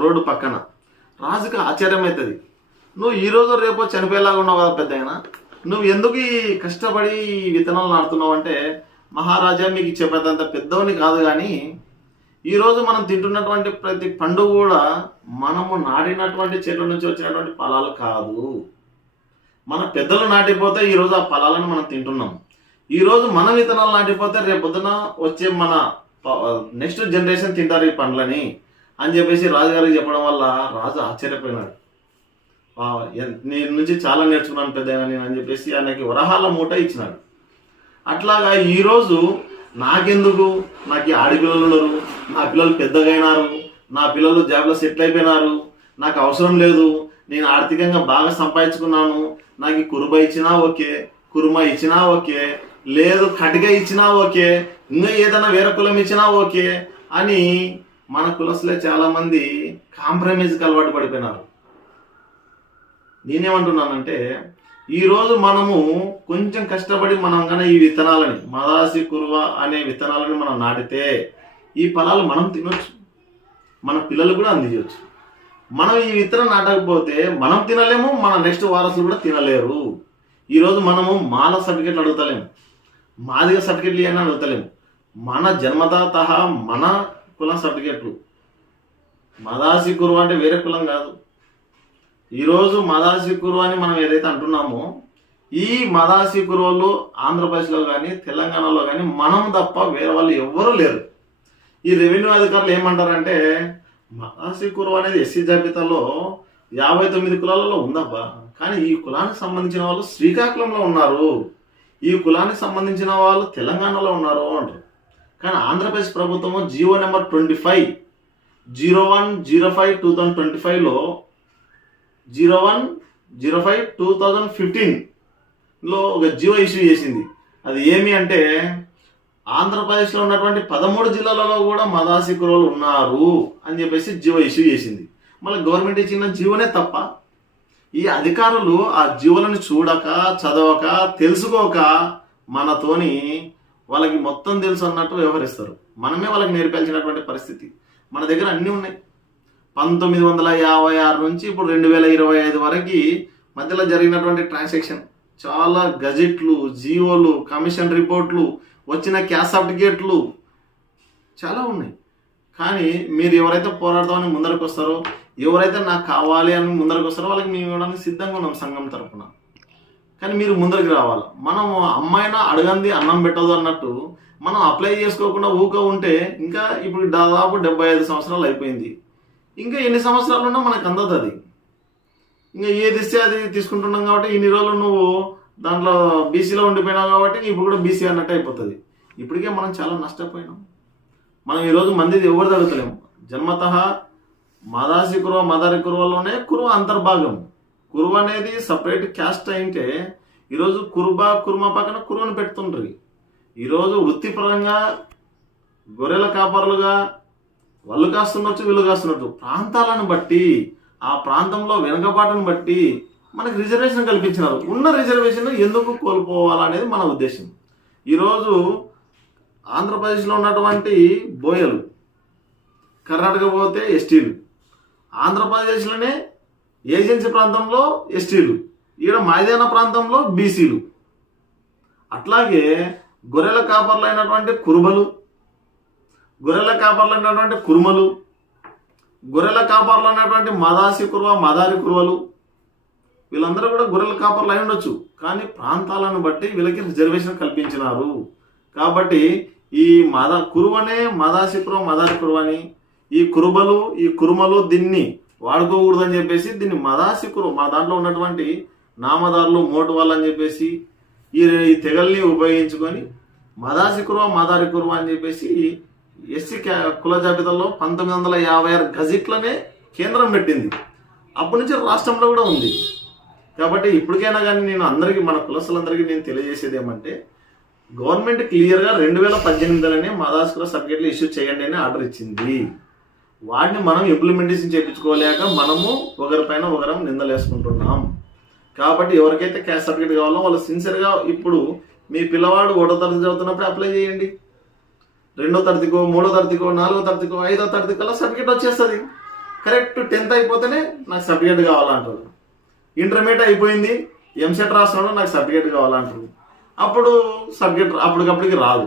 Road పక్కన. రాజుకి ఆశ్చర్యం అవుతుంది, నువ్వు ఈరోజు రేపు చనిపోయేలాగా ఉన్నావు కదా పెద్ద అయినా, నువ్వు ఎందుకు ఈ కష్టపడి ఈ విత్తనాలు నాటుతున్నావు అంటే, మహారాజా మీకు చెప్పేంత పెద్దవని కాదు, కానీ ఈరోజు మనం తింటున్నటువంటి ప్రతి పండు కూడా మనము నాటినటువంటి చెట్ల నుంచి వచ్చినటువంటి ఫలాలు కాదు. మన పెద్దలు నాటిపోతే ఈరోజు ఆ ఫలాలను మనం తింటున్నాం. ఈరోజు మన విత్తనాలు నాటిపోతే రేపొద్దున వచ్చే మన నెక్స్ట్ జనరేషన్ తింటారు ఈ పండ్లని అని చెప్పేసి రాజుగారికి చెప్పడం వల్ల రాజు ఆశ్చర్యపోయినాడు. నేను నుంచి చాలా నేర్చుకున్నాను పెద్దయినా నేను అని చెప్పేసి ఆయనకి వరహాల మూట ఇచ్చినాడు. అట్లాగా ఈరోజు నాకెందుకు, నాకు ఆడపిల్లలు ఉన్నారు, నా పిల్లలు పెద్దగా అయినారు, నా పిల్లలు జాబ్లో సెటిల్ అయిపోయినారు, నాకు అవసరం లేదు, నేను ఆర్థికంగా బాగా సంపాదించుకున్నాను, నాకు కురుబ ఇచ్చినా ఓకే, కురుమ ఇచ్చినా ఓకే, లేదు కటిక ఇచ్చినా ఓకే, ఇంకా ఏదైనా వేరే కులం ఇచ్చినా ఓకే అని మన కులస్తులే చాలా మంది కాంప్రమైజ్కి అలవాటు పడిపోయినారు. నేనేమంటున్నానంటే, ఈరోజు మనము కొంచెం కష్టపడి మనం కన్నా ఈ విత్తనాలని మదాసి కురువ అనే విత్తనాలని మనం నాటితే ఈ ఫలాలు మనం తినొచ్చు, మన పిల్లలు కూడా అందించవచ్చు. మనం ఈ విత్తనం నాటకపోతే మనం తినలేము, మన నెక్స్ట్ వారసులు కూడా తినలేరు. ఈరోజు మనము మాల సర్టిఫికెట్లు అడుగుతలేము, మాదిగ సర్టిఫికెట్లు అని అడుగుతలేము, మన జన్మదాత మన కులం సర్టిఫికెట్లు. మదాసి కురువ అంటే వేరే కులం కాదు. ఈరోజు మదాసి కురువ అని మనం ఏదైతే అంటున్నామో, ఈ మదాసి కురువలు ఆంధ్రప్రదేశ్లో కానీ తెలంగాణలో కానీ మనం తప్ప వేరే వాళ్ళు ఎవ్వరూ లేరు. ఈ రెవెన్యూ అధికారులు ఏమంటారంటే, మదాసి కురువ అనేది ఎస్సీ జాబితాలో 59 కులాలలో ఉందబ్బా, కానీ ఈ కులానికి సంబంధించిన వాళ్ళు శ్రీకాకుళంలో ఉన్నారు, ఈ కులానికి సంబంధించిన వాళ్ళు తెలంగాణలో ఉన్నారు అంటారు. కానీ ఆంధ్రప్రదేశ్ ప్రభుత్వము జీవో నెంబర్ 25/01/05/2025లో 01/05/2015లో ఒక జీవో ఇష్యూ చేసింది. అది ఏమి అంటే, ఆంధ్రప్రదేశ్లో ఉన్నటువంటి 13 జిల్లాలలో కూడా మదాసి కురువలు ఉన్నారు అని చెప్పేసి జీవో ఇష్యూ చేసింది. మళ్ళీ గవర్నమెంట్ ఇచ్చిన జీవోనే తప్ప. ఈ అధికారులు ఆ జీవోలను చూడక, చదవక, తెలుసుకోక మనతోని వాళ్ళకి మొత్తం తెలుసు అన్నట్టు వ్యవహరిస్తారు. మనమే వాళ్ళకి నేర్పాల్సినటువంటి పరిస్థితి. మన దగ్గర అన్నీ ఉన్నాయి. 1956 నుంచి ఇప్పుడు 2025 వరకు మధ్యలో జరిగినటువంటి ట్రాన్సాక్షన్ చాలా గజెట్లు, జీవోలు, కమిషన్ రిపోర్ట్లు, వచ్చిన క్యాస్ట్ సర్టిఫికేట్లు చాలా ఉన్నాయి. కానీ మీరు ఎవరైతే పోరాడతామని ముందరకు వస్తారో, ఎవరైతే నాకు కావాలి అని ముందరకు వస్తారో వాళ్ళకి మేము ఇవ్వడానికి సిద్ధంగా ఉన్నాం సంఘం తరఫున. కానీ మీరు ముందరికి రావాలి. మనం అమ్మాయినా అడగంది అన్నం పెట్టదు అన్నట్టు మనం అప్లై చేసుకోకుండా ఊక ఉంటే ఇంకా ఇప్పుడు దాదాపు 75 సంవత్సరాలు అయిపోయింది. ఇంకా ఎన్ని సంవత్సరాలు ఉన్నా మనకు అందదు. అది ఇంకా ఏది ఇస్తే అది తీసుకుంటున్నాం కాబట్టి ఇన్ని రోజులు నువ్వు దాంట్లో బీసీలో ఉండిపోయినావు కాబట్టి ఇప్పుడు కూడా బీసీ అన్నట్టు అయిపోతుంది. ఇప్పటికే మనం చాలా నష్టపోయినాం. మనం ఈరోజు మంది ఎవరు తగ్గుతలేము. జన్మతః మదాసి కురువ మదారి కురువలోనే కురువ అంతర్భాగం. కురువ అనేది సపరేట్ క్యాస్ట్ అయితే ఈరోజు కుర్మ పక్కన కురువను పెడుతుండ్రి. ఈరోజు వృత్తిపరంగా గొర్రెల కాపరులుగా వాళ్ళు కాస్తుండొచ్చు, వీళ్ళు కాస్తున్నట్టు ప్రాంతాలను బట్టి, ఆ ప్రాంతంలో వెనుకబాటును బట్టి మనకు రిజర్వేషన్ కల్పించినారు. ఉన్న రిజర్వేషన్ ఎందుకు కోల్పోవాలనేది మన ఉద్దేశం. ఈరోజు ఆంధ్రప్రదేశ్లో ఉన్నటువంటి బోయలు, కర్ణాటక పోతే ఎస్టీలు, ఆంధ్రప్రదేశ్లోనే ఏజెన్సీ ప్రాంతంలో ఎస్టీలు, ఈడ మైదాన ప్రాంతంలో బీసీలు, అట్లాగే గొర్రెల కాపర్లు అయినటువంటి కురుబలు, గొర్రెల కాపర్లు అయినటువంటి కురుమలు, గొర్రెల కాపర్లు అయినటువంటి మదాసి కురువ మదారి కురువలు, వీళ్ళందరూ కూడా గొర్రెల కాపర్లు అయి ఉండొచ్చు. కానీ ప్రాంతాలను బట్టి వీళ్ళకి రిజర్వేషన్ కల్పించినారు. కాబట్టి ఈ కురువనే మదాసి కురువ మదారి కురువని, ఈ కురుబలు ఈ కురుమలు దీన్ని వాడుకోకూడదని చెప్పేసి దీన్ని మదాసి కురువ, మా దాంట్లో ఉన్నటువంటి నామదారులు మోటు వాళ్ళు అని చెప్పేసి ఈ తెగల్ని ఉపయోగించుకొని మదాసి కురువ మదారి కురువ అని చెప్పేసి ఎస్సీ కుల జాబితాలో 1956 గజెట్లనే కేంద్రం పెట్టింది. అప్పటి నుంచి రాష్ట్రంలో కూడా ఉంది. కాబట్టి ఇప్పటికైనా కానీ నేను అందరికీ, మన కులస్తులందరికీ నేను తెలియజేసేది ఏమంటే, గవర్నమెంట్ క్లియర్గా 2018లోనే మదాసి కురువ సర్టిఫికేట్లు ఇష్యూ చేయండి అని ఆర్డర్ ఇచ్చింది. వాటిని మనం ఇంప్లిమెంటేషన్ చేయించుకోలేక మనము ఒకరిపైన ఒకరం నిందలేసుకుంటున్నాం. కాబట్టి ఎవరికైతే క్యాస్ట్ సర్టిఫికేట్ కావాలో వాళ్ళు సిన్సియర్గా, ఇప్పుడు మీ పిల్లవాడు 1వ తరగతి చదువుతున్నప్పుడు అప్లై చేయండి. 2వ తరగతికో 3వ తరగతికో 4వ తరగతికో 5వ తరగతి కల్లా సర్టిఫికేట్ వచ్చేస్తుంది. కరెక్ట్ 10th అయిపోతేనే నాకు సర్టిఫికేట్ కావాలంటారు. ఇంటర్మీడియట్ అయిపోయింది, ఎంసెట్ రాస్తున్నాడు, నాకు సర్టిఫికేట్ కావాలంటారు. అప్పుడు సర్టిఫికేట్ అప్పటికప్పటికి రాదు.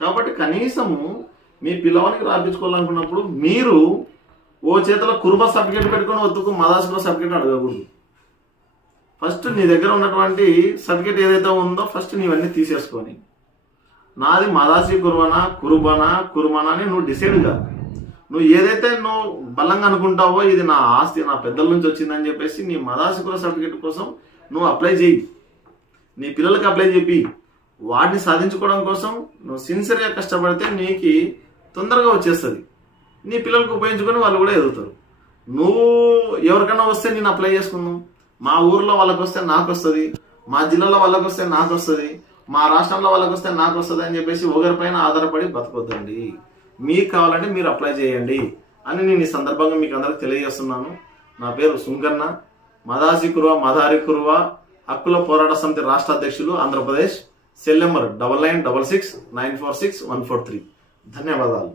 కాబట్టి కనీసము మీ పిల్లవానికి రాపించుకోవాలనుకున్నప్పుడు మీరు ఓ చేతిలో కురుబ సర్టిఫికేట్ పెట్టుకొని ఒత్తుకు మదాసుకుల సర్టిఫికేట్ అడగకూడదు. ఫస్ట్ నీ దగ్గర ఉన్నటువంటి సర్టిఫికేట్ ఏదైతే ఉందో ఫస్ట్ నీవన్నీ తీసేసుకొని నాది మదాసి కురుబనా అని నువ్వు డిసైడ్ కాదు. నువ్వు ఏదైతే నువ్వు బలంగా అనుకుంటావో ఇది నా ఆస్తి, నా పెద్దల నుంచి వచ్చిందని చెప్పేసి నీ మదాసి కుల సర్టిఫికేట్ కోసం నువ్వు అప్లై చేయి, నీ పిల్లలకి అప్లై చెప్పి వాటిని సాధించుకోవడం కోసం నువ్వు సిన్సియర్గా కష్టపడితే నీకు తొందరగా వచ్చేస్తుంది. నీ పిల్లలకు ఉపయోగించుకొని వాళ్ళు కూడా ఎదుగుతారు. నువ్వు ఎవరికైనా వస్తే నేను అప్లై చేసుకుందాం, మా ఊర్లో వాళ్ళకి వస్తే నాకు వస్తుంది, మా జిల్లాలో వాళ్ళకి వస్తే నాకు వస్తుంది, మా రాష్ట్రంలో వాళ్ళకి వస్తే నాకు వస్తుంది అని చెప్పేసి ఒకరిపైన ఆధారపడి బతకొద్దండి. మీకు కావాలంటే మీరు అప్లై చేయండి అని నేను ఈ సందర్భంగా మీకు అందరికి తెలియజేస్తున్నాను. నా పేరు సుంకన్న, మదాసి కురువ మదారి కురువ హక్కుల పోరాట సమితి రాష్ట్ర అధ్యక్షులు, ఆంధ్రప్రదేశ్. Cell number 9966946143. ధన్యవాదాలు.